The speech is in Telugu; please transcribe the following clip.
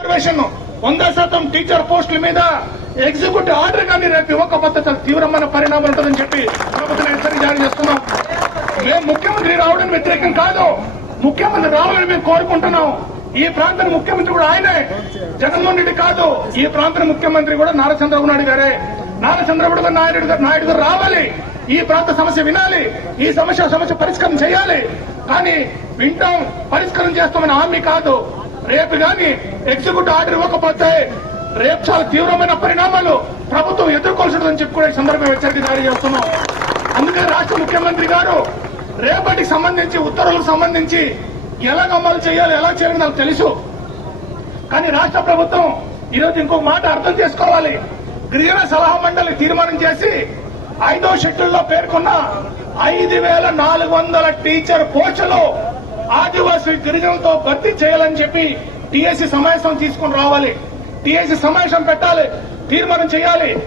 రిజర్వేషన్ వంద శాతం టీచర్ పోస్టుల మీద ఎగ్జిక్యూటివ్ ఆర్డర్ కానీ రేపు ఇవ్వకపోతే చాలా తీవ్రమైన పరిణామాలు ఉంటుందని చెప్పి ప్రభుత్వం హెచ్చరిక జారీ చేస్తున్నాం. మేము ముఖ్యమంత్రి రావడం వ్యతిరేకం కాదు. ముఖ్యమంత్రి రావాలని మేము కోరుకుంటున్నాం. ఈ ప్రాంత ముఖ్యమంత్రి కూడా ఆయనే. జగన్మోహన్ రెడ్డి కాదు. ఈ ప్రాంతం ముఖ్యమంత్రి కూడా నారా చంద్రబాబు నాయుడు గారే. నారా చంద్రబాబు నాయుడు గారు నాయుడు గారు రావాలి. ఈ ప్రాంత సమస్య వినాలి. ఈ సమస్య సమస్య పరిష్కారం చేయాలి. కానీ వింటాం పరిష్కారం చేస్తామని హామీ కాదు. రేపు గాని ఎగ్జిక్యూటివ్ ఆర్డర్ ఇవ్వకపోతే రేపు చాలా తీవ్రమైన పరిణామాలు ప్రభుత్వం ఎదుర్కోవాల్సి చెప్పి కూడా ఈ సందర్భంగా హెచ్చరిక జారీ చేస్తున్నాం. అందుకని రాష్ట్ర ముఖ్యమంత్రి గారు రేపటికి సంబంధించి ఉత్తర్వులకు సంబంధించి ఎలా అమలు చేయాలి ఎలా చేయాలి నాకు తెలుసు. కానీ రాష్ట్ర ప్రభుత్వం ఈరోజు ఇంకొక మాట అర్థం చేసుకోవాలి. గిరిజన సలహా మండలి తీర్మానం చేసి ఐదో షెడ్యూల్లో పేర్కొన్న ఐదు వేల నాలుగు వందల టీచర్ పోస్టులు ఆదివాసీ గిరిజనులతో భర్తీ చేయాలని చెప్పి టీఎస్సీ సమావేశం తీసుకుని రావాలి. టీఎస్సీ సమావేశం పెట్టాలి. తీర్మానం చేయాలి.